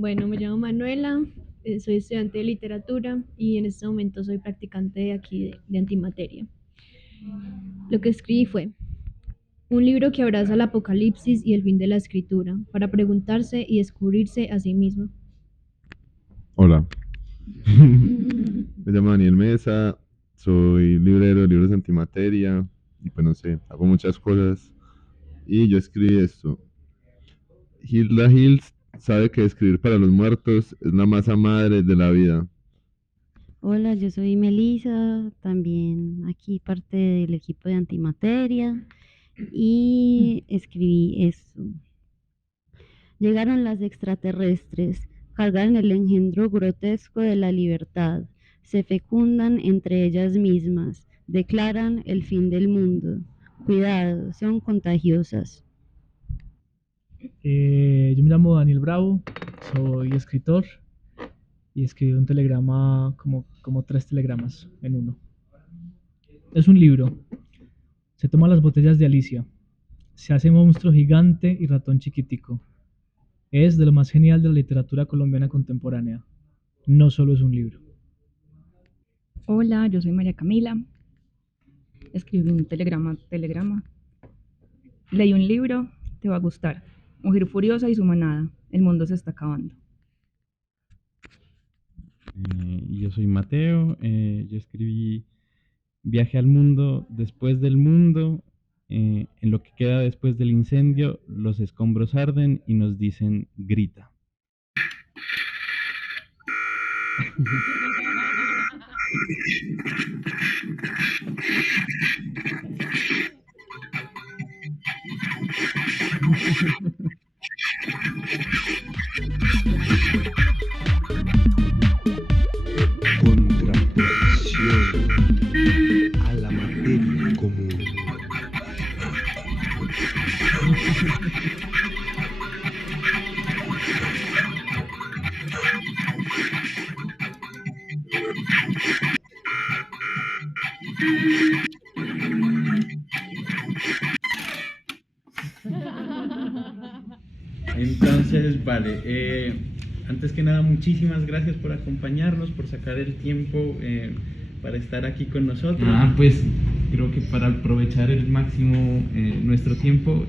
Bueno, me llamo Manuela, soy estudiante de literatura y en este momento soy practicante de aquí de antimateria. Lo que escribí fue un libro que abraza el apocalipsis y el fin de la escritura para preguntarse y descubrirse a sí mismo. Hola, me llamo Daniel Mesa, soy librero de libros de antimateria y pues no sé, hago muchas cosas y yo escribí esto. Hilda Hills sabe que escribir para los muertos es la masa madre de la vida. Hola, yo soy Melisa, también aquí parte del equipo de antimateria y escribí esto. Llegaron las extraterrestres, cargan el engendro grotesco de la libertad, se fecundan entre ellas mismas, declaran el fin del mundo. Cuidado, son contagiosas. Yo me llamo Daniel Bravo, soy escritor y escribí un telegrama, como tres telegramas en uno. Es un libro. Se toma las botellas de Alicia. Se hace monstruo gigante y ratón chiquitico. Es de lo más genial de la literatura colombiana contemporánea. No solo es un libro. Hola, yo soy María Camila. Escribí un telegrama. Leí un libro, te va a gustar. Mujer furiosa y su manada. El mundo se está acabando. Y yo soy Mateo, yo escribí Viaje al mundo después del mundo, en lo que queda después del incendio, los escombros arden y nos dicen grita. Contraposición a la materia común. Entonces, vale, antes que nada, muchísimas gracias por acompañarnos, por sacar el tiempo para estar aquí con nosotros. Pues creo que para aprovechar el máximo nuestro tiempo,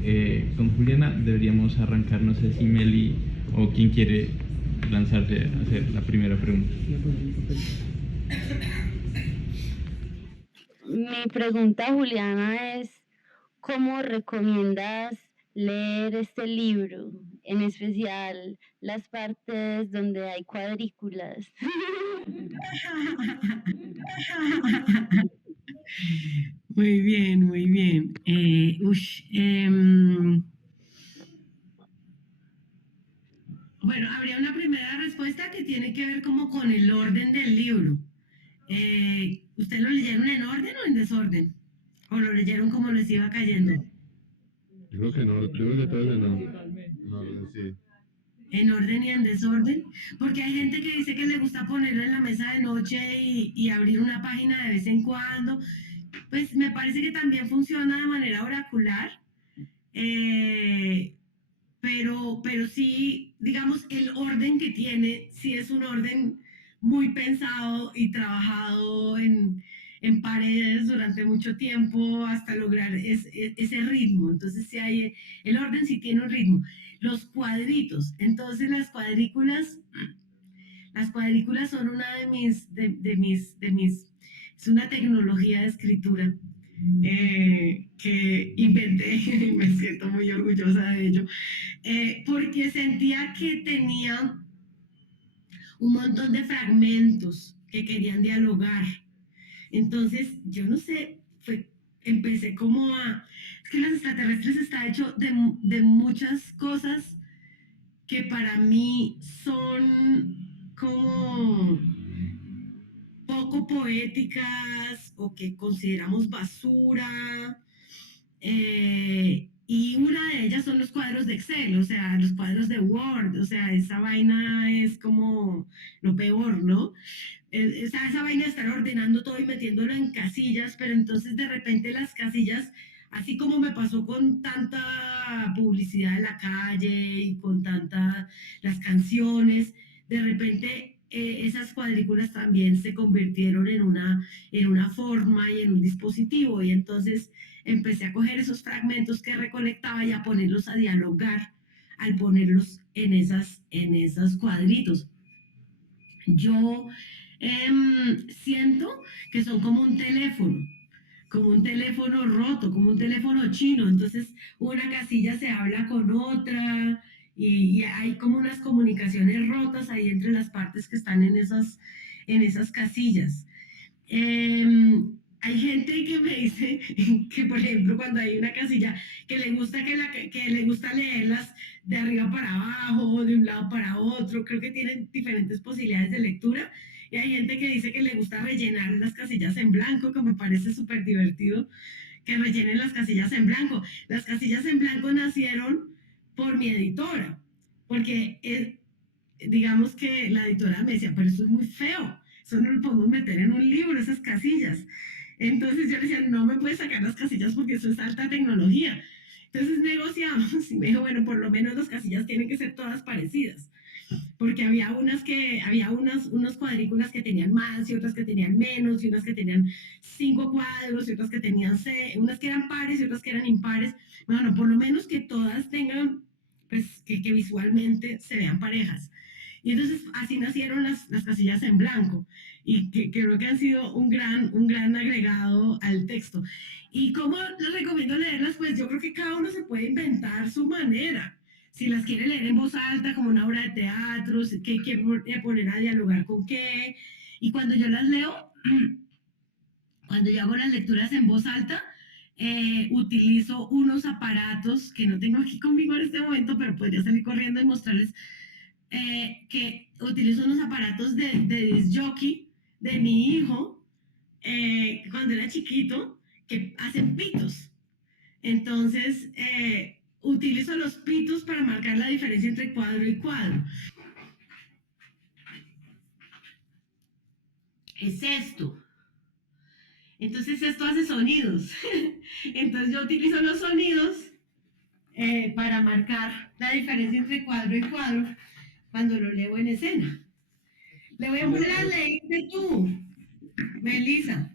con Juliana deberíamos arrancar, no sé si Meli o quien quiere lanzarse a hacer la primera pregunta. Mi pregunta, Juliana, es ¿cómo recomiendas leer este libro? En especial las partes donde hay cuadrículas. Muy bien, muy bien. Bueno, habría una primera respuesta que tiene que ver como con el orden del libro. ¿Ustedes lo leyeron en orden o en desorden? ¿O lo leyeron como les iba cayendo? Yo creo que no, yo creo que todo no, sí. En orden y en desorden, porque hay gente que dice que le gusta ponerlo en la mesa de noche y abrir una página de vez en cuando. Pues me parece que también funciona de manera oracular, eh, pero sí, digamos, el orden que tiene, sí es un orden muy pensado y trabajado en paredes durante mucho tiempo hasta lograr ese ritmo. Entonces, sí hay, el orden sí tiene un ritmo. Los cuadritos, entonces las cuadrículas son una es una tecnología de escritura que inventé y me siento muy orgullosa de ello, porque sentía que tenía un montón de fragmentos que querían dialogar. Entonces, yo no sé, empecé como a... Es que los extraterrestres está hecho de muchas cosas que para mí son como poco poéticas o que consideramos basura. Y una de ellas son los cuadros de Excel, o sea, los cuadros de Word, o sea, esa vaina es como lo peor, ¿no? Esa vaina de estar ordenando todo y metiéndolo en casillas, pero entonces de repente las casillas Así como me pasó con tanta publicidad en la calle y con tantas las canciones, de repente esas cuadrículas también se convirtieron en una forma y en un dispositivo. Y entonces empecé a coger esos fragmentos que recolectaba y a ponerlos a dialogar al ponerlos en esos cuadritos. Yo siento que son como un teléfono roto, como un teléfono chino. Entonces, una casilla se habla con otra y hay como unas comunicaciones rotas ahí entre las partes que están en esas casillas. Hay gente que me dice que, por ejemplo, cuando hay una casilla que le gusta, que le gusta leerlas de arriba para abajo, de un lado para otro, creo que tienen diferentes posibilidades de lectura. Y hay gente que dice que le gusta rellenar las casillas en blanco, que me parece súper divertido que rellenen las casillas en blanco. Las casillas en blanco nacieron por mi editora, porque digamos que la editora me decía, pero eso es muy feo, eso no lo podemos meter en un libro, esas casillas. Entonces yo le decía, no me puedes sacar las casillas porque eso es alta tecnología. Entonces negociamos y me dijo, bueno, por lo menos las casillas tienen que ser todas parecidas, porque había unas cuadrículas que tenían más y otras que tenían menos, y unas que tenían 5 cuadros y otras que tenían unas que eran pares y otras que eran impares. Bueno, por lo menos que todas tengan, pues que visualmente se vean parejas. Y entonces así nacieron las casillas en blanco y que creo que han sido un gran agregado al texto. ¿Y cómo les recomiendo leerlas? Pues yo creo que cada uno se puede inventar su manera. Si las quiere leer en voz alta como una obra de teatro, qué quiere poner a dialogar con qué. Y cuando yo las leo, cuando yo hago las lecturas en voz alta, utilizo unos aparatos que no tengo aquí conmigo en este momento, pero podría salir corriendo y mostrarles que utilizo unos aparatos de disc jockey de mi hijo cuando era chiquito, que hacen pitos. Entonces, utilizo los pitos para marcar la diferencia entre cuadro y cuadro. Es esto. Entonces, esto hace sonidos. Entonces, yo utilizo los sonidos para marcar la diferencia entre cuadro y cuadro cuando lo leo en escena. Le voy a poner a leerte tú, Melissa.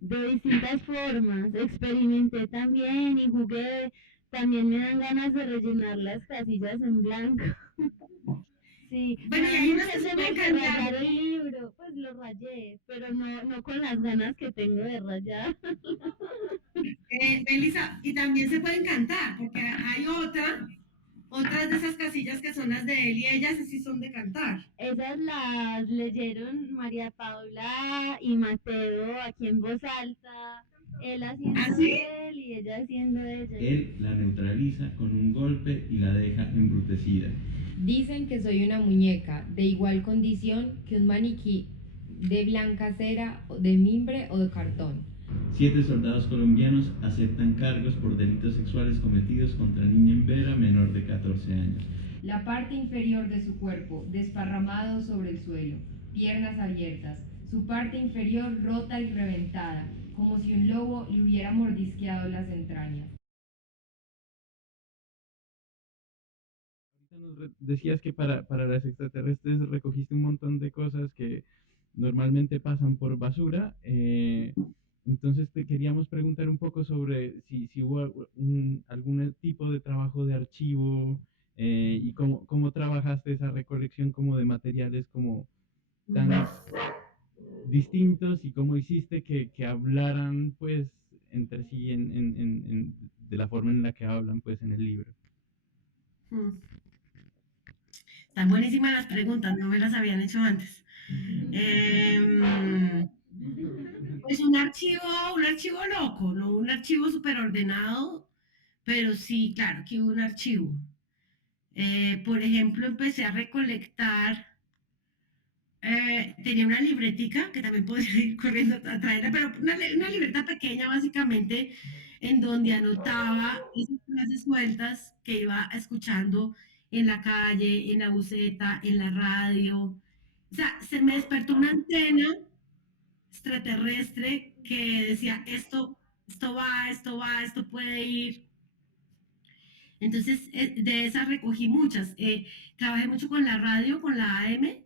De distintas formas, experimenté también y jugué, también me dan ganas de rellenar las casillas en blanco. Sí, Bueno, y hay unas que se se me pueden que cantar. rayar el libro, pues lo rayé, pero no con las ganas que tengo de rayar. Melissa, y también se pueden cantar, porque hay otras de esas casillas que son las de él y ellas sí son de cantar. Esas las leyeron María Paula y Mateo aquí en voz alta, él haciendo ¿Así? él y ella haciendo ella. Él la neutraliza con un golpe y la deja embrutecida. Dicen que soy una muñeca de igual condición que un maniquí de blanca cera, de mimbre o de cartón. 7 soldados colombianos aceptan cargos por delitos sexuales cometidos contra niña en Vera menor de 14 años. La parte inferior de su cuerpo desparramado sobre el suelo, piernas abiertas, su parte inferior rota y reventada, como si un lobo le hubiera mordisqueado las entrañas. Decías que para las extraterrestres recogiste un montón de cosas que normalmente pasan por basura. Entonces te queríamos preguntar un poco sobre si hubo algún tipo de trabajo de archivo y cómo trabajaste esa recolección como de materiales como tan distintos y cómo hiciste que hablaran pues entre sí de la forma en la que hablan pues en el libro. Están buenísimas las preguntas, no me las habían hecho antes. Pues un archivo loco, no un archivo súper ordenado, pero sí, claro que hubo un archivo. Por ejemplo, empecé a recolectar, tenía una libretica que también podría ir corriendo a traerla, pero una libreta pequeña básicamente en donde anotaba esas frases sueltas que iba escuchando en la calle, en la buseta, en la radio. O sea, se me despertó una antena extraterrestre que decía, esto esto va, esto puede ir. Entonces, de esas recogí muchas. Trabajé mucho con la radio, con la AM,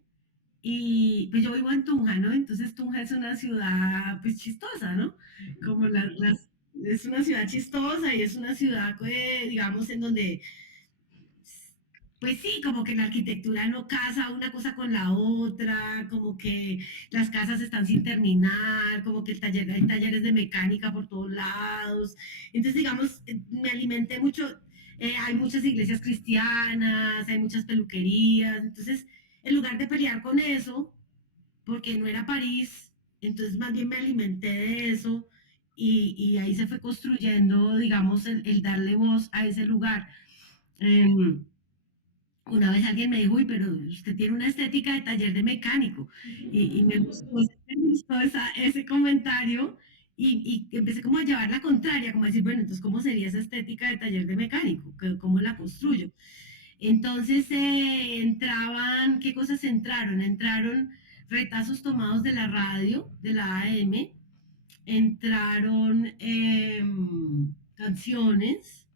y pues yo vivo en Tunja, ¿no? Entonces Tunja es una ciudad pues chistosa, ¿no? Como es una ciudad chistosa y es una ciudad, digamos, en donde pues sí, como que la arquitectura no casa una cosa con la otra, como que las casas están sin terminar, como que hay talleres de mecánica por todos lados. Entonces, digamos, me alimenté mucho, hay muchas iglesias cristianas, hay muchas peluquerías. Entonces, en lugar de pelear con eso, porque no era París, entonces más bien me alimenté de eso y ahí se fue construyendo, digamos, el darle voz a ese lugar. Em, una vez alguien me dijo, uy, pero usted tiene una estética de taller de mecánico. Y me gustó ese comentario y empecé como a llevar la contraria, como a decir, bueno, entonces, ¿cómo sería esa estética de taller de mecánico? ¿Cómo la construyo? Entonces entraban, ¿qué cosas entraron? Entraron retazos tomados de la radio, de la AM, entraron canciones,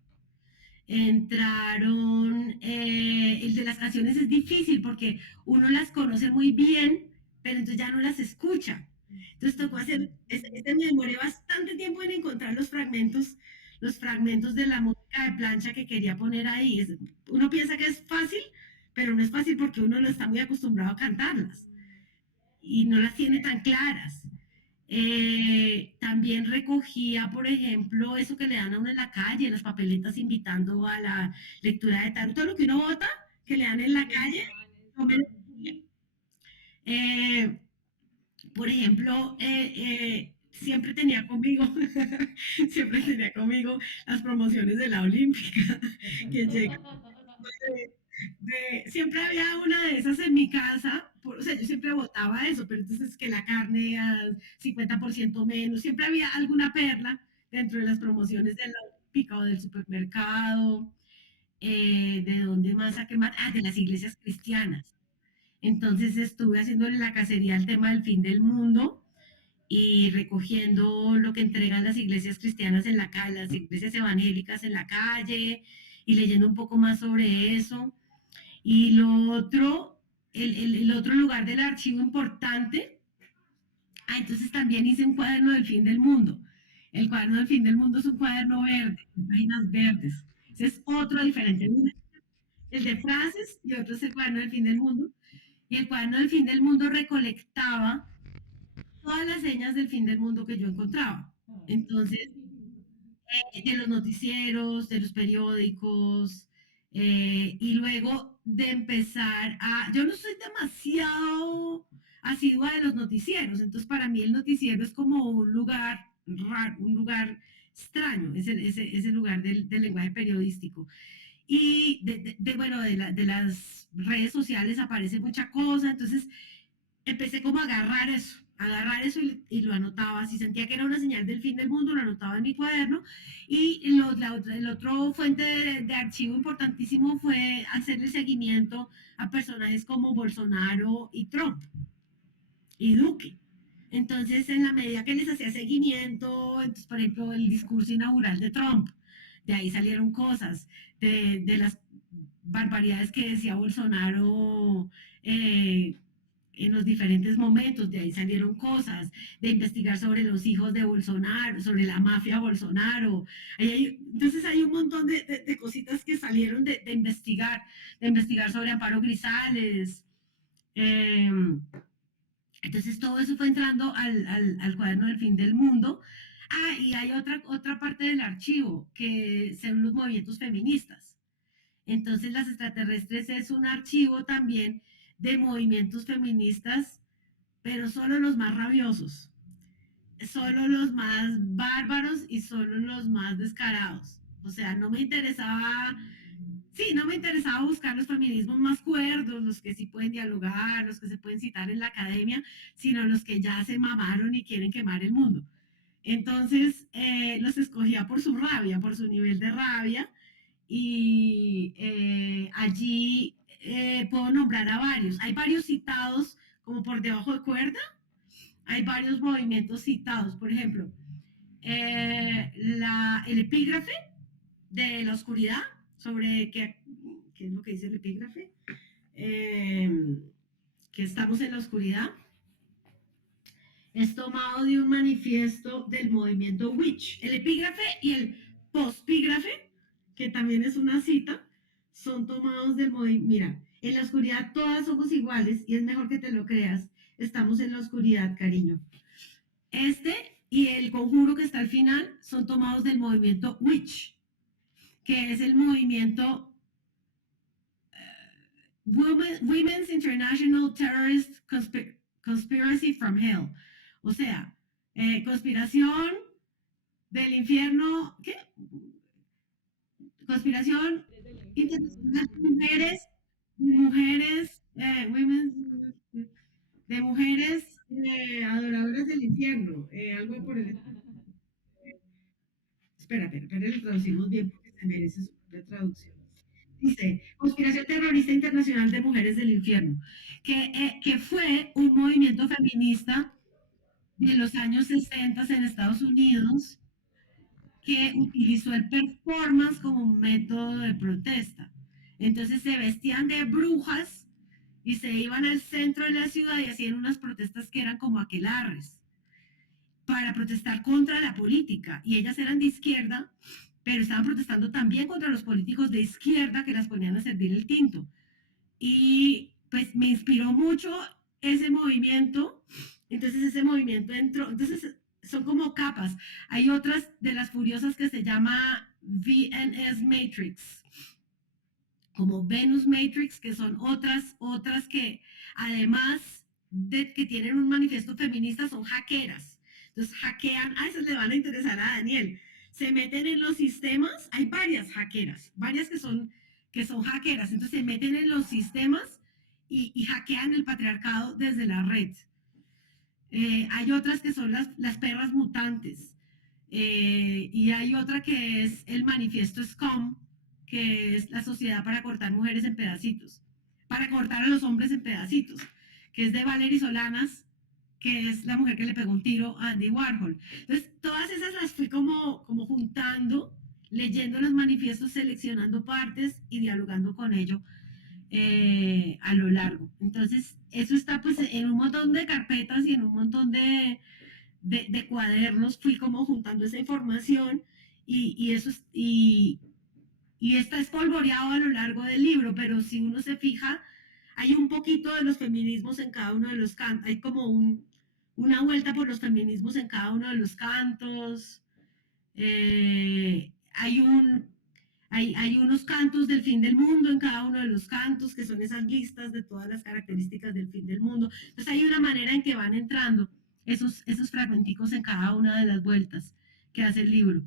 entraron, el de las canciones es difícil porque uno las conoce muy bien, pero entonces ya no las escucha. Entonces tocó hacer, me demoré bastante tiempo en encontrar los fragmentos de la música de plancha que quería poner ahí. Uno piensa que es fácil, pero no es fácil porque uno no está muy acostumbrado a cantarlas y no las tiene tan claras. También recogía, por ejemplo, eso que le dan a uno en la calle, las papeletas invitando a la lectura de tarot, todo lo que uno vota, que le dan en la calle. Eh, por ejemplo, siempre tenía conmigo, siempre tenía conmigo las promociones de la Olímpica, que llega siempre había una de esas en mi casa, o sea, yo siempre votaba eso, pero entonces que la carne a 50% menos, siempre había alguna perla dentro de las promociones de la Olímpica o del supermercado, de dónde más saqué más, de las iglesias cristianas. Entonces estuve haciéndole la cacería al tema del fin del mundo y recogiendo lo que entregan las iglesias cristianas en la calle, las iglesias evangélicas en la calle y leyendo un poco más sobre eso. Y lo otro, el otro lugar del archivo importante, entonces también hice un cuaderno del fin del mundo. El cuaderno del fin del mundo es un cuaderno verde, con páginas verdes. Ese es otro diferente. El de frases y otro es el cuaderno del fin del mundo. Y el cuaderno del fin del mundo recolectaba todas las señas del fin del mundo que yo encontraba. Entonces, de los noticieros, de los periódicos, y luego de empezar yo no soy demasiado asidua de los noticieros, entonces para mí el noticiero es como un lugar raro, un lugar extraño, ese lugar del lenguaje periodístico. Y bueno, de las redes sociales aparece mucha cosa, entonces empecé como a agarrar eso y lo anotaba. Si sentía que era una señal del fin del mundo, lo anotaba en mi cuaderno. Y el otro fuente de archivo importantísimo fue hacerle seguimiento a personajes como Bolsonaro y Trump y Duque. Entonces, en la medida que les hacía seguimiento, entonces, por ejemplo, el discurso inaugural de Trump, de ahí salieron cosas, de las barbaridades que decía Bolsonaro en los diferentes momentos, de ahí salieron cosas, de investigar sobre los hijos de Bolsonaro, sobre la mafia Bolsonaro. Entonces hay un montón de cositas que salieron de investigar sobre Amparo Grisales. Entonces todo eso fue entrando al cuaderno del fin del mundo. Y hay otra parte del archivo, que son los movimientos feministas. Entonces las extraterrestres es un archivo también de movimientos feministas, pero solo los más rabiosos, solo los más bárbaros y solo los más descarados. O sea, no me interesaba buscar los feminismos más cuerdos, los que sí pueden dialogar, los que se pueden citar en la academia, sino los que ya se mamaron y quieren quemar el mundo. Entonces, los escogía por su rabia, por su nivel de rabia, y allí puedo nombrar a varios. Hay varios citados como por debajo de cuerda, hay varios movimientos citados. Por ejemplo, el epígrafe de la oscuridad, sobre qué es lo que dice el epígrafe, que estamos en la oscuridad, es tomado de un manifiesto del movimiento Witch. El epígrafe y el postpígrafe, que también es una cita, son tomados del movimiento. Mira, en la oscuridad todas somos iguales y es mejor que te lo creas. Estamos en la oscuridad, cariño. Este y el conjuro que está al final son tomados del movimiento Witch, que es el movimiento Women's International Terrorist Conspiracy from Hell. O sea, conspiración del infierno, ¿qué? Conspiración internacional de mujeres adoradoras del infierno, algo por el... Espera, le traducimos bien porque se merece su propia traducción. Dice, Conspiración Terrorista Internacional de Mujeres del Infierno, que fue un movimiento feminista de los años 60 en Estados Unidos que utilizó el performance como un método de protesta. Entonces se vestían de brujas y se iban al centro de la ciudad y hacían unas protestas que eran como aquelarres para protestar contra la política. Y ellas eran de izquierda, pero estaban protestando también contra los políticos de izquierda que las ponían a servir el tinto. Y pues me inspiró mucho ese movimiento. Entonces ese movimiento entró. Entonces son como capas. Hay otras de las furiosas que se llama VNS Matrix, como Venus Matrix, que son otras que además de que tienen un manifiesto feminista, son hackeras. Entonces hackean, esas le van a interesar a Daniel. Se meten en los sistemas, hay varias hackeras, varias que son hackeras, entonces se meten en los sistemas y hackean el patriarcado desde la red. Hay otras que son las perras mutantes, y hay otra que es el manifiesto SCOM, que es la Sociedad para Cortar Mujeres en Pedacitos, para cortar a los hombres en pedacitos, que es de Valerie Solanas, que es la mujer que le pegó un tiro a Andy Warhol. Entonces, todas esas las fui como juntando, leyendo los manifiestos, seleccionando partes y dialogando con ello a lo largo. Entonces, eso está pues en un montón de carpetas y en un montón de cuadernos, fui como juntando esa información y eso es, y está espolvoreado a lo largo del libro, pero si uno se fija, hay un poquito de los feminismos en cada uno de los cantos, hay como una vuelta por los feminismos en cada uno de los cantos, hay unos cantos del fin del mundo en cada uno de los cantos, que son esas listas de todas las características del fin del mundo. Entonces hay una manera en que van entrando esos fragmenticos en cada una de las vueltas que hace el libro.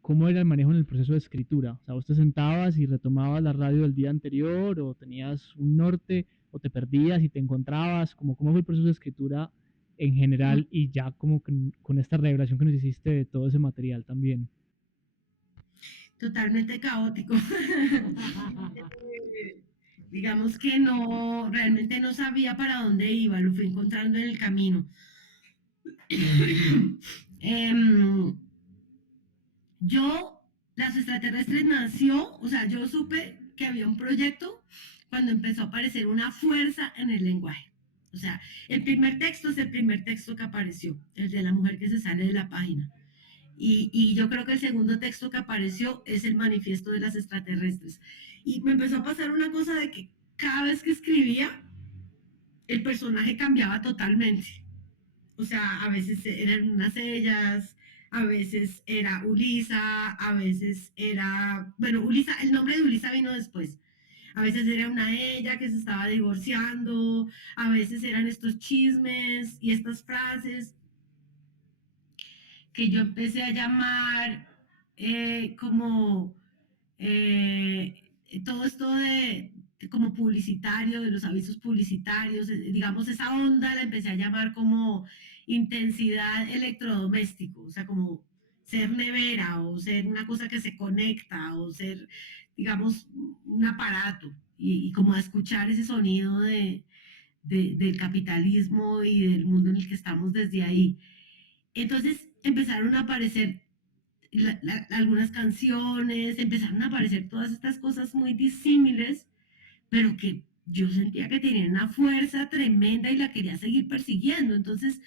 ¿Cómo era el manejo en el proceso de escritura? O sea, ¿vos te sentabas y retomabas la radio del día anterior o tenías un norte o te perdías y te encontrabas? ¿Cómo fue el proceso de escritura en general y ya como con esta revelación que nos hiciste de todo ese material también? Totalmente caótico. Digamos que realmente no sabía para dónde iba, lo fui encontrando en el camino. Las extraterrestres nació, o sea, yo supe que había un proyecto cuando empezó a aparecer una fuerza en el lenguaje. O sea, el primer texto es el primer texto que apareció, el de la mujer que se sale de la página. Y yo creo que el segundo texto que apareció es el manifiesto de las extraterrestres. Y me empezó a pasar una cosa de que cada vez que escribía, el personaje cambiaba totalmente. O sea, a veces eran unas ellas, a veces era Ulisa, a veces era... Bueno, Ulisa, el nombre de Ulisa vino después. A veces era una ella que se estaba divorciando, a veces eran estos chismes y estas frases que yo empecé a llamar como todo esto de como publicitario, de los avisos publicitarios, digamos, esa onda la empecé a llamar como intensidad electrodoméstico, o sea, como ser nevera o ser una cosa que se conecta o ser, digamos, un aparato y como a escuchar ese sonido del capitalismo y del mundo en el que estamos desde ahí. Entonces empezaron a aparecer algunas canciones, empezaron a aparecer todas estas cosas muy disímiles, pero que yo sentía que tenían una fuerza tremenda y la quería seguir persiguiendo. Entonces,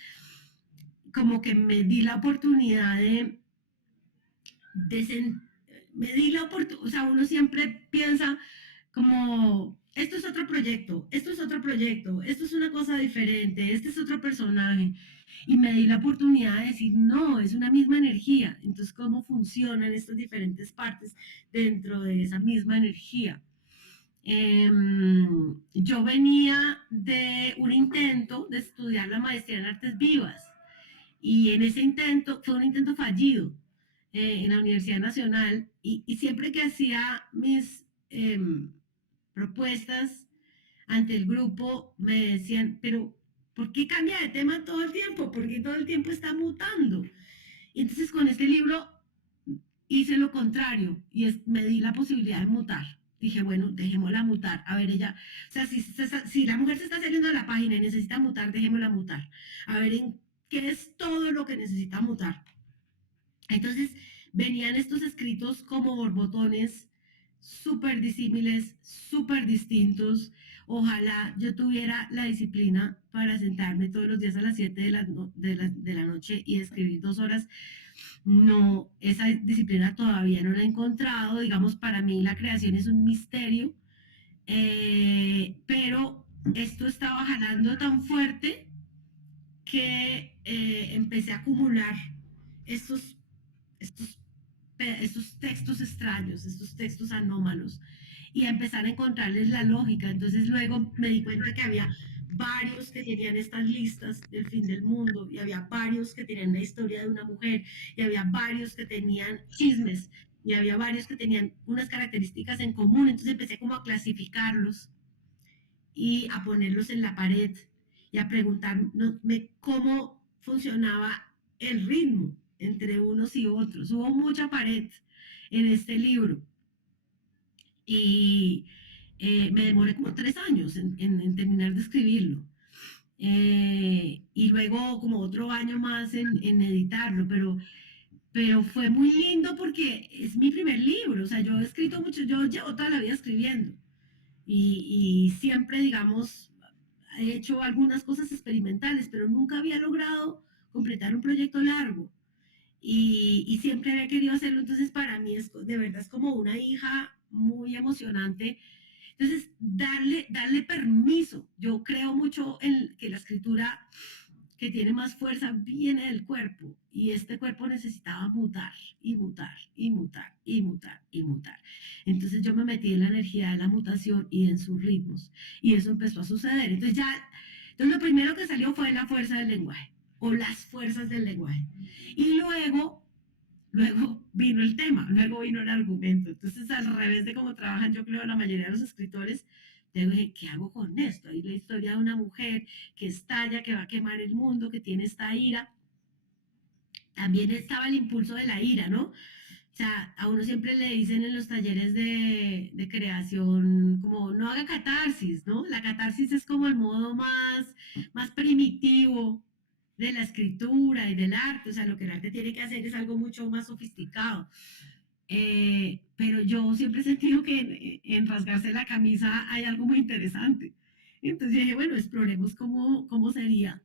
como que me di la oportunidad de me di la oportunidad, o sea, uno siempre piensa como, esto es otro proyecto, esto es otro proyecto, esto es una cosa diferente, este es otro personaje. Y me di la oportunidad de decir, no, es una misma energía. Entonces, ¿cómo funcionan estas diferentes partes dentro de esa misma energía? Yo venía de un intento de estudiar la maestría en artes vivas y en ese intento fue un intento fallido en la Universidad Nacional y siempre que hacía mis propuestas ante el grupo me decían, pero ¿por qué cambia de tema todo el tiempo? ¿Por qué todo el tiempo está mutando? Y entonces con este libro hice lo contrario y me di la posibilidad de mutar. Dije, bueno, dejémosla mutar. A ver, ella, o sea, si la mujer se está saliendo de la página y necesita mutar, dejémosla mutar. A ver, ¿en qué es todo lo que necesita mutar? Entonces, venían estos escritos como borbotones, súper disímiles, súper distintos. Ojalá yo tuviera la disciplina para sentarme todos los días a las 7 de la noche y escribir 2 horas. No, esa disciplina todavía no la he encontrado. Digamos, para mí la creación es un misterio, pero esto estaba jalando tan fuerte que empecé a acumular estos, estos, estos textos extraños, estos textos anómalos, y a empezar a encontrarles la lógica. Entonces luego me di cuenta que había varios que tenían estas listas del fin del mundo, y había varios que tenían la historia de una mujer, y había varios que tenían chismes, y había varios que tenían unas características en común. Entonces empecé como a clasificarlos y a ponerlos en la pared y a preguntarme cómo funcionaba el ritmo entre unos y otros. Hubo mucha pared en este libro y me demoré como 3 años en terminar de escribirlo. Y luego como otro año más en editarlo, pero fue muy lindo porque es mi primer libro. O sea, yo he escrito mucho, yo llevo toda la vida escribiendo y siempre, digamos, he hecho algunas cosas experimentales, pero nunca había logrado completar un proyecto largo y siempre había querido hacerlo. Entonces, para mí de verdad es como una hija muy emocionante. Entonces, darle permiso. Yo creo mucho en que la escritura que tiene más fuerza viene del cuerpo y este cuerpo necesitaba mutar y mutar y mutar y mutar y mutar. Entonces yo me metí en la energía de la mutación y en sus ritmos y eso empezó a suceder. Entonces lo primero que salió fue la fuerza del lenguaje o las fuerzas del lenguaje y luego vino el tema, luego vino el argumento. Entonces, al revés de cómo trabajan, yo creo, la mayoría de los escritores, yo dije, ¿qué hago con esto? Hay la historia de una mujer que estalla, que va a quemar el mundo, que tiene esta ira. También estaba el impulso de la ira, ¿no? O sea, a uno siempre le dicen en los talleres de creación, como no haga catarsis, ¿no? La catarsis es como el modo más primitivo de la escritura y del arte. O sea, lo que el arte tiene que hacer es algo mucho más sofisticado. Pero yo siempre he sentido que en rasgarse la camisa hay algo muy interesante. Entonces dije, bueno, exploremos cómo sería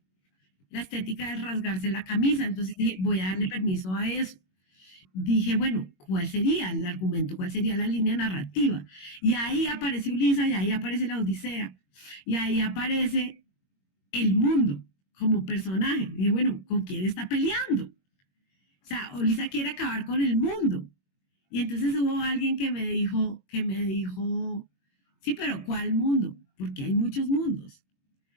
la estética de rasgarse la camisa. Entonces dije, voy a darle permiso a eso. Dije, bueno, ¿cuál sería el argumento? ¿Cuál sería la línea narrativa? Y ahí aparece Ulisa, y ahí aparece la Odisea, y ahí aparece el mundo como personaje. Y dije, bueno, ¿con quién está peleando? O sea, Ulisa quiere acabar con el mundo. Y entonces hubo alguien que me dijo, sí, pero ¿cuál mundo? Porque hay muchos mundos.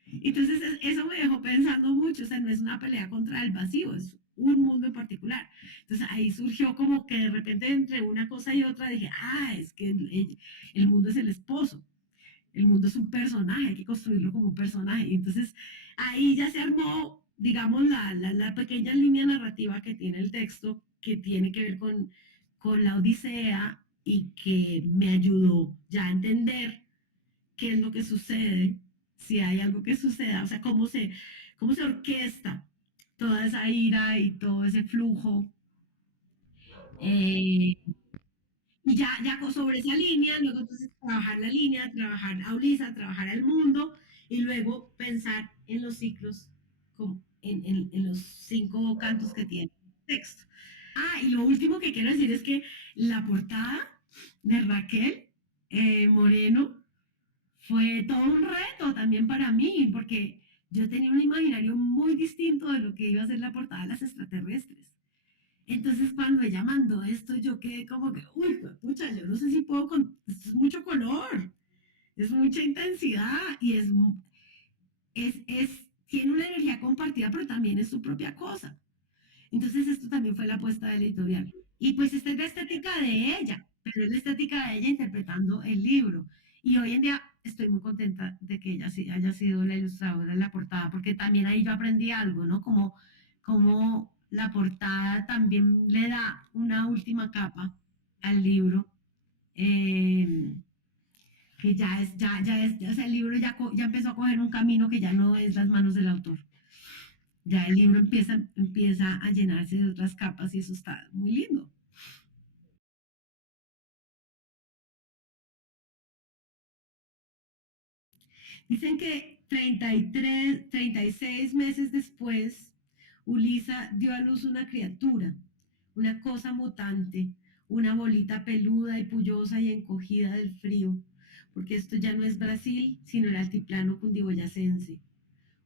Entonces eso me dejó pensando mucho. O sea, no es una pelea contra el vacío, es un mundo en particular. Entonces ahí surgió como que de repente entre una cosa y otra dije, es que el mundo es el esposo, el mundo es un personaje, hay que construirlo como un personaje. Y entonces ahí ya se armó, digamos, la pequeña línea narrativa que tiene el texto, que tiene que ver con la Odisea y que me ayudó ya a entender qué es lo que sucede, si hay algo que suceda, o sea, cómo se orquesta toda esa ira y todo ese flujo. Eh, y sobre esa línea, luego entonces trabajar la línea, trabajar a Ulisa, trabajar al mundo y luego pensar en los ciclos, como en los 5 cantos que tiene el texto. Y lo último que quiero decir es que la portada de Raquel Moreno fue todo un reto también para mí, porque yo tenía un imaginario muy distinto de lo que iba a ser la portada de las extraterrestres. Entonces, cuando ella mandó esto, yo quedé como que, uy, pucha, yo no sé si puedo esto es mucho color, es mucha intensidad y tiene una energía compartida, pero también es su propia cosa. Entonces, esto también fue la apuesta del editorial. Y pues esta es la estética de ella, pero es la estética de ella interpretando el libro. Y hoy en día estoy muy contenta de que ella sí haya sido la ilustradora de la portada, porque también ahí yo aprendí algo, ¿no? Como la portada también le da una última capa al libro, que o sea, el libro ya empezó a coger un camino que ya no es las manos del autor. Ya el libro empieza a llenarse de otras capas y eso está muy lindo. Dicen que 36 meses después, Ulisa dio a luz una criatura, una cosa mutante, una bolita peluda y pullosa y encogida del frío, porque esto ya no es Brasil, sino el altiplano cundiboyacense.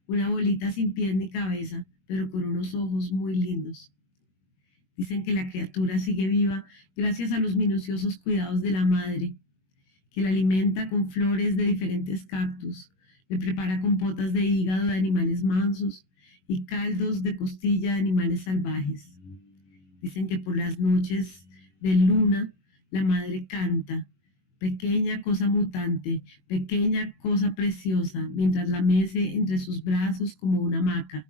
Una bolita sin pies ni cabeza, pero con unos ojos muy lindos. Dicen que la criatura sigue viva gracias a los minuciosos cuidados de la madre, que la alimenta con flores de diferentes cactus, le prepara compotas de hígado de animales mansos y caldos de costilla de animales salvajes. Dicen que por las noches de luna la madre canta, pequeña cosa mutante, pequeña cosa preciosa, mientras la mece entre sus brazos como una hamaca.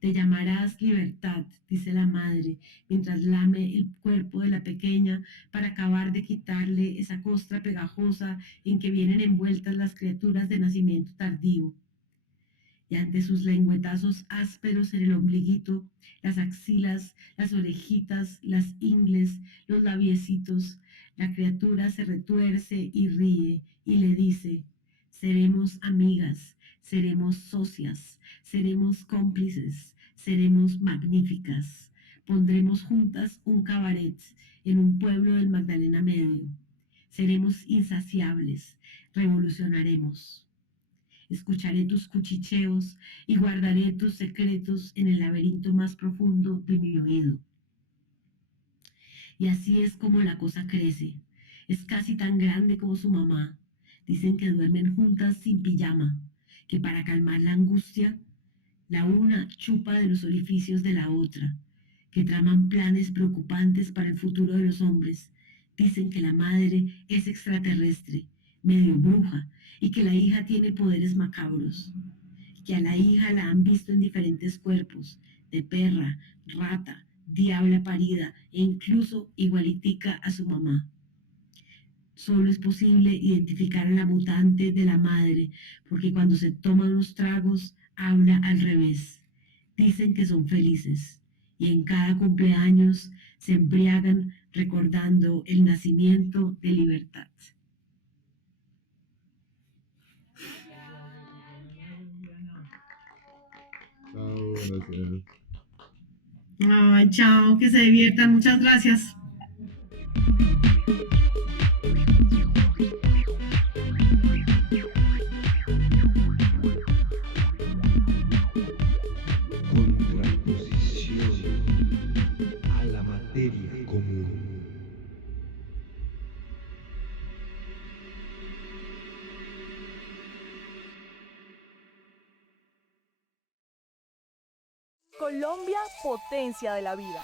Te llamarás libertad, dice la madre, mientras lame el cuerpo de la pequeña para acabar de quitarle esa costra pegajosa en que vienen envueltas las criaturas de nacimiento tardío. Y ante sus lengüetazos ásperos en el ombliguito, las axilas, las orejitas, las ingles, los labiecitos, la criatura se retuerce y ríe y le dice: seremos amigas, seremos socias, seremos cómplices, seremos magníficas. Pondremos juntas un cabaret en un pueblo del Magdalena Medio. Seremos insaciables, revolucionaremos. Escucharé tus cuchicheos y guardaré tus secretos en el laberinto más profundo de mi oído. Y así es como la cosa crece. Es casi tan grande como su mamá. Dicen que duermen juntas sin pijama, que para calmar la angustia, la una chupa de los orificios de la otra, que traman planes preocupantes para el futuro de los hombres. Dicen que la madre es extraterrestre, medio bruja, y que la hija tiene poderes macabros, que a la hija la han visto en diferentes cuerpos, de perra, rata, diabla parida e incluso igualitica a su mamá. Solo es posible identificar a la mutante de la madre, porque cuando se toma unos tragos, habla al revés. Dicen que son felices, y en cada cumpleaños se embriagan recordando el nacimiento de libertad. Chao, gracias. Ay, chao, que se diviertan. Muchas gracias. Contraposición a la materia común. Colombia, potencia de la vida.